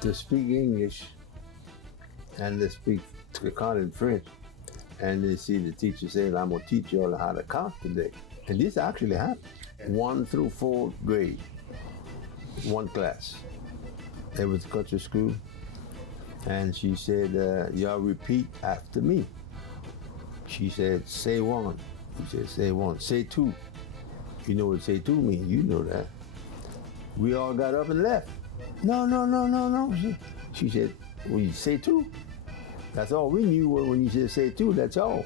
to speak English and to speak to count in French. And they see the teacher saying, I'm gonna teach you all how to count today. And this actually happened. 1 through 4th grade, one class. It was country school. And she said, y'all repeat after me. She said, say one. He said, say one. Say two. You know what say two means, you know that. We all got up and left. No. She said, well, you say two. That's all we knew when you said say two, that's all.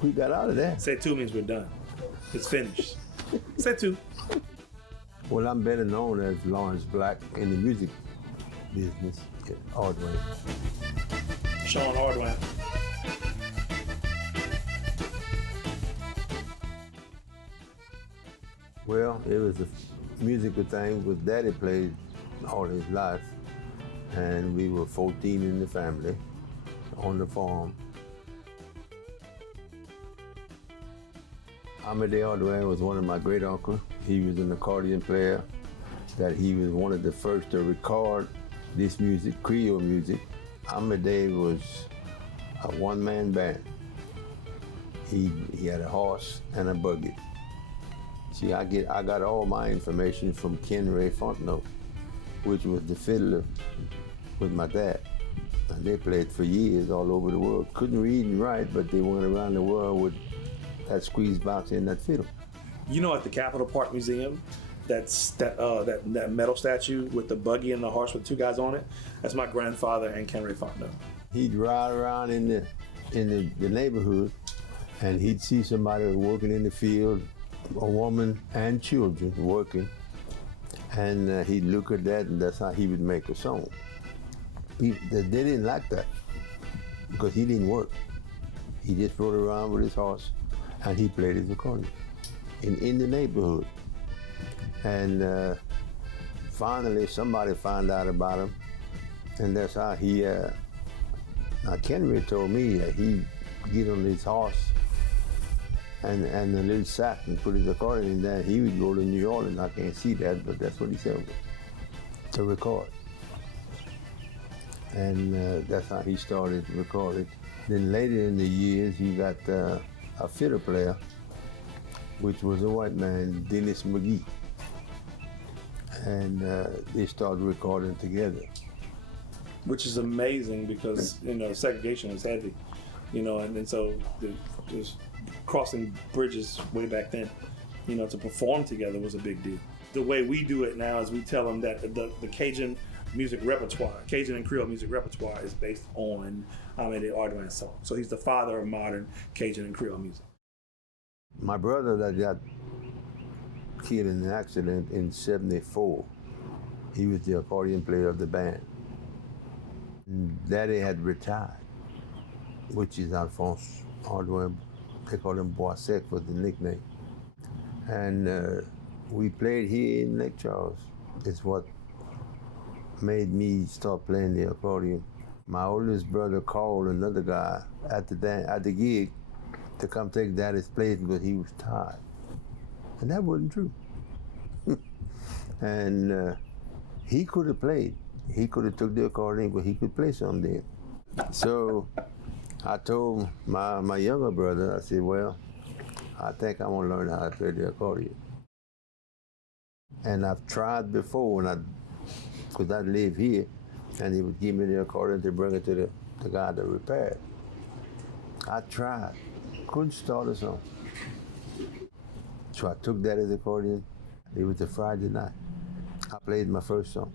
We got out of that. Say two means we're done. It's finished. Say two. Well, I'm better known as Lawrence Black in the music business at Ardoin. Sean Ardoin. Well, it was a musical thing because Daddy played all his life, and we were 14 in the family on the farm. Amédée Ardoin was one of my great uncles. He was an accordion player, that he was one of the first to record this music, Creole music. Amédée was a one-man band. He had a horse and a buggy. See, I got all my information from Ken Ray Fontenot, which was the fiddler with my dad. And they played for years all over the world. Couldn't read and write, but they went around the world with that squeeze box and that fiddle. You know, at the Capitol Park Museum, that metal statue with the buggy and the horse with two guys on it, that's my grandfather and Ken Ray Fontenot. He'd ride around in the neighborhood, and he'd see somebody working in the field, a woman and children working, and he'd look at that, and that's how he would make a song. They didn't like that because he didn't work. He just rode around with his horse, and he played his accordion in the neighborhood. And finally, somebody found out about him, and that's how he. Now, Kenry told me that he'd get on his horse and a little sack and put his accordion in there. He would go to New Orleans. I can't see that, but that's what he said, to record. And that's how he started recording. Then later in the years, he got a fiddle player, which was a white man, Dennis McGee. And they started recording together. Which is amazing because, you know, segregation is heavy, you know, and so just crossing bridges way back then, you know, to perform together was a big deal. The way we do it now is we tell them that the Cajun music repertoire, Cajun and Creole music repertoire is based on Amédée Ardoin's song. So he's the father of modern Cajun and Creole music. My brother that got killed in an accident in '74, he was the accordion player of the band. Daddy had retired, which is Alphonse Ardoin. They call him Bois Sec was the nickname. And we played here in Lake Charles. It's what made me start playing the accordion. My oldest brother called another guy at the gig to come take Daddy's place because he was tired. And that wasn't true. And he could have played. He could have took the accordion, but he could play some then. So I told my younger brother, I said, well, I think I want to learn how to play the accordion. And I've tried before, because I live here, and he would give me the accordion to bring it to the guy that repaired. I tried, couldn't start a song. So I took that as accordion. It was a Friday night. I played my first song.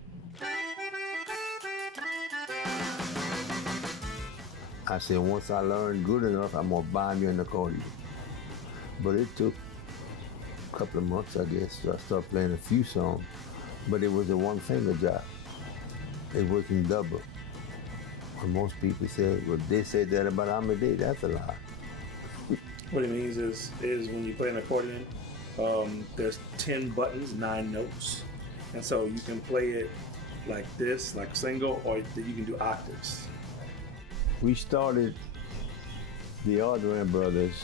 I said, once I learn good enough, I'm gonna buy me an accordion. But it took a couple of months, I guess, so I started playing a few songs. But it was a one-finger job. It wasn't double. When most people say, well, they said that about Amédée, that's a lie. What it means is when you play an accordion, there's 10 buttons, 9 notes. And so you can play it like this, like single, or you can do octaves. We started the Ardoin brothers.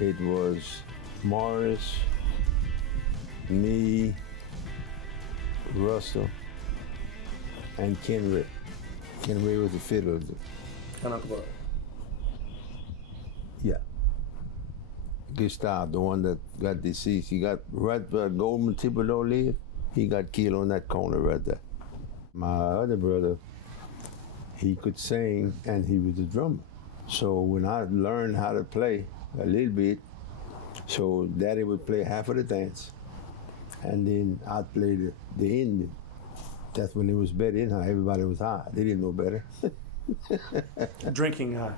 It was Morris, me, Russell, and Ken Ray. Ken Ray was the fiddler. And Uncle Bud. Yeah. Gustav, the one that got deceased, he got right where Goldman Thibodeau lived. He got killed on that corner right there. My other brother, he could sing and he was a drummer. So when I learned how to play a little bit, so Daddy would play half of the dance, and then I'd play the ending. That's when it was better in high. Everybody was high. They didn't know better. Drinking high.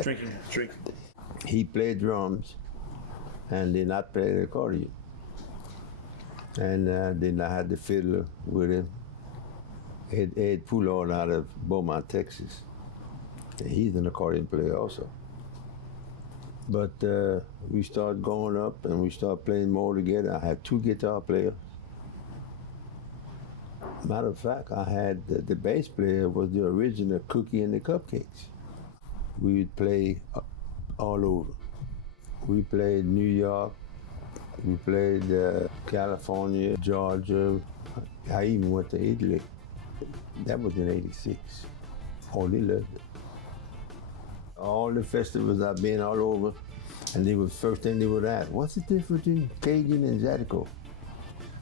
Drinking. He played drums, and then I played the accordion. And then I had the fiddler with him, Ed Poulard out of Beaumont, Texas. And he's an accordion player also. But we started going up and we started playing more together. I had 2 guitar players. Matter of fact, I had the bass player was the original Cookie and the Cupcakes. We would play all over. We played New York, we played California, Georgia. I even went to Italy. That was in '86. Only loved it. All the festivals I've been all over, and they was first thing they would ask, what's the difference in Cajun and Zydekool?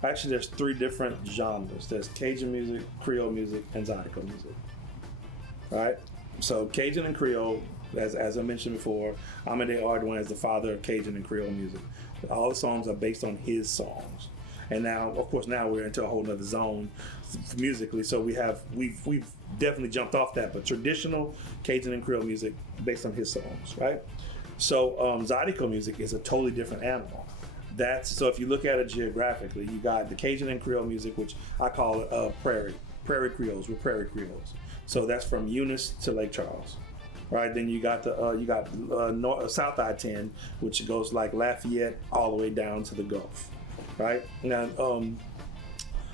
Actually, there's 3 different genres. There's Cajun music, Creole music, and Zydekool music. Right? So Cajun and Creole, as I mentioned before, Alphonse Ardoin is the father of Cajun and Creole music. All the songs are based on his songs. And now, of course, now we're into a whole nother zone musically. So we've definitely jumped off that. But traditional Cajun and Creole music based on his songs, right? So Zydekool music is a totally different animal. So if you look at it geographically, you got the Cajun and Creole music, which I call prairie Creoles. We're prairie Creoles. So that's from Eunice to Lake Charles, right? Then you got South I-10, which goes like Lafayette all the way down to the Gulf, right? Now,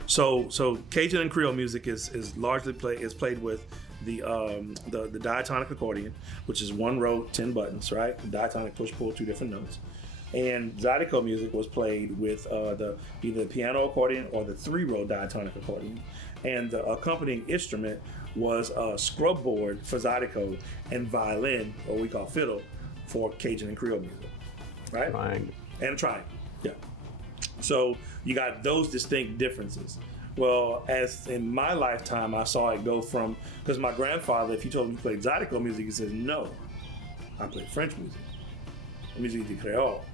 so Cajun and Creole music is largely played with the diatonic accordion, which is 1 row, 10 buttons, right? The diatonic push pull 2 different notes. And Zydekool music was played with either the piano accordion or the 3-row diatonic accordion. And the accompanying instrument was a scrub board for Zydekool and violin, or we call fiddle, for Cajun and Creole music, right? Triangle. And a triangle, yeah. So you got those distinct differences. Well, as in my lifetime, I saw it go from, because my grandfather, if you told him he played Zydekool music, he says, no, I play French music. Musique de Creole.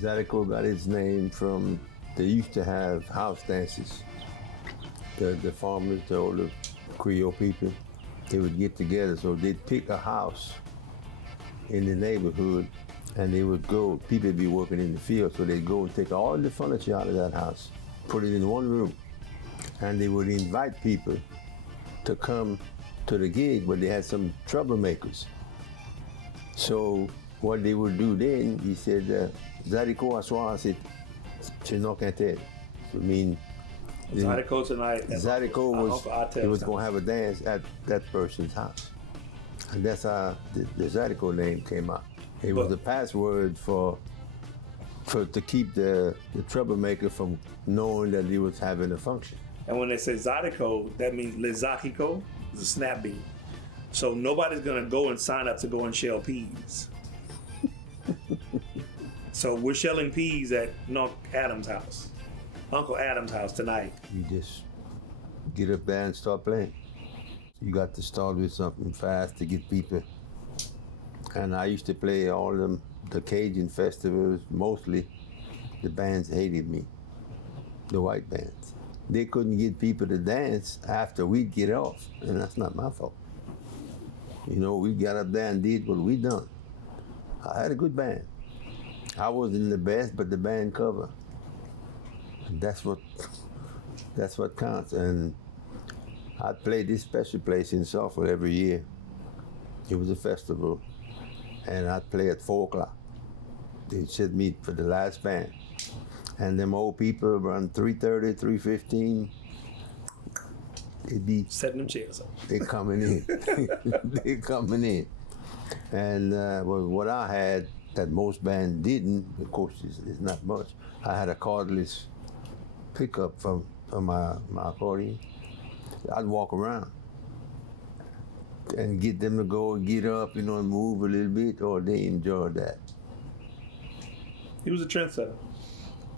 Zydekool got its name from, they used to have house dances. The farmers, the older Creole people, they would get together, so they'd pick a house in the neighborhood and they would go, people would be working in the field, so they'd go and take all the furniture out of that house, put it in one room, and they would invite people to come to the gig, but they had some troublemakers. So what they would do then, he said, Zydekool à soir, c'est non quintet. I mean, Zydekool tonight. Zydekool was going to have a dance at that person's house. And that's how the Zydekool name came out. It was the password to keep the troublemaker from knowing that he was having a function. And when they say Zydekool, that means les Zydekool is a snap bean. So nobody's going to go and sign up to go and shell peas. So we're shelling peas at Uncle Adam's house tonight. You just get up there and start playing. You got to start with something fast to get people. And I used to play all them, the Cajun festivals, mostly. The bands hated me, the white bands. They couldn't get people to dance after we'd get off, and that's not my fault. You know, we got up there and did what we done. I had a good band. I wasn't the best, but the band cover. And that's what counts. And I played this special place in Suffolk every year. It was a festival, and I'd play at 4 o'clock. They'd set me for the last band. And them old people around 3:30, 3:15, they'd be setting them chairs up. They coming in. They coming in. And what I had that most bands didn't, of course, it's not much. I had a cordless pickup from my accordion, I'd walk around and get them to go and get up, and move a little bit, or they enjoyed that. He was a trendsetter.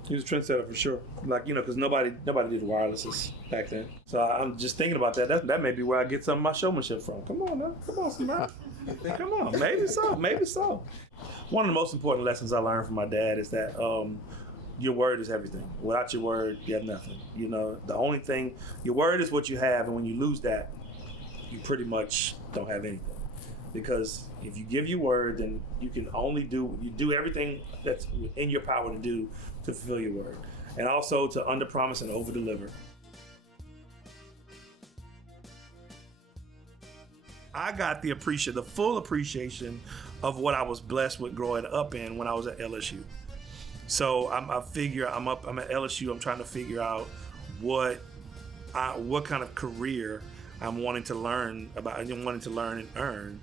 He was a trendsetter for sure. Like, because nobody did wirelesses back then. So I'm just thinking about that. That may be where I get some of my showmanship from. Come on now. Come on, somebody. Come on. Maybe so. Maybe so. One of the most important lessons I learned from my dad is that your word is everything. Without your word, you have nothing. The only thing, your word is what you have, and when you lose that, you pretty much don't have anything. Because if you give your word, then you can only do everything that's in your power to do to fulfill your word. And also to underpromise and overdeliver. I got the full appreciation of what I was blessed with growing up in when I was at LSU. So I'm at LSU, I'm trying to figure out what kind of career I'm wanting to learn and earn.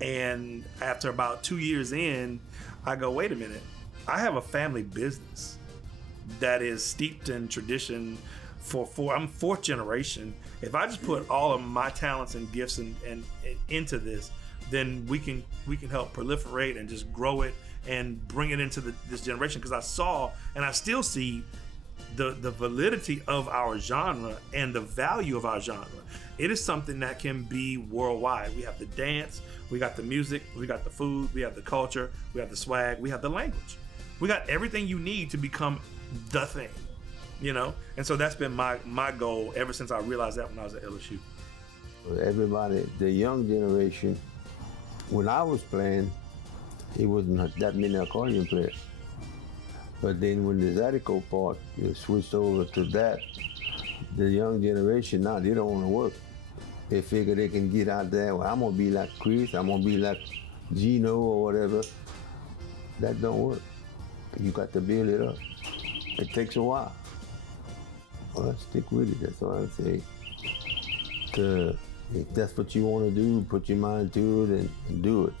And after about 2 years in, I go, wait a minute, I have a family business that is steeped in tradition I'm fourth generation. If I just put all of my talents and gifts and into this, then we can help proliferate and just grow it and bring it into this generation. Because I saw, and I still see, the validity of our genre and the value of our genre. It is something that can be worldwide. We have the dance, we got the music, we got the food, we have the culture, we have the swag, we have the language. We got everything you need to become the thing, And so that's been my goal ever since I realized that when I was at LSU. Everybody, the young generation, when I was playing, it wasn't that many accordion players. But then when the Zydekool part switched over to that, the young generation now, they don't want to work. They figure they can get out there, well, I'm going to be like Chris, I'm going to be like Gino or whatever. That don't work. You got to build it up. It takes a while. Well, stick with it, that's all I say. If that's what you want to do, put your mind to it and do it.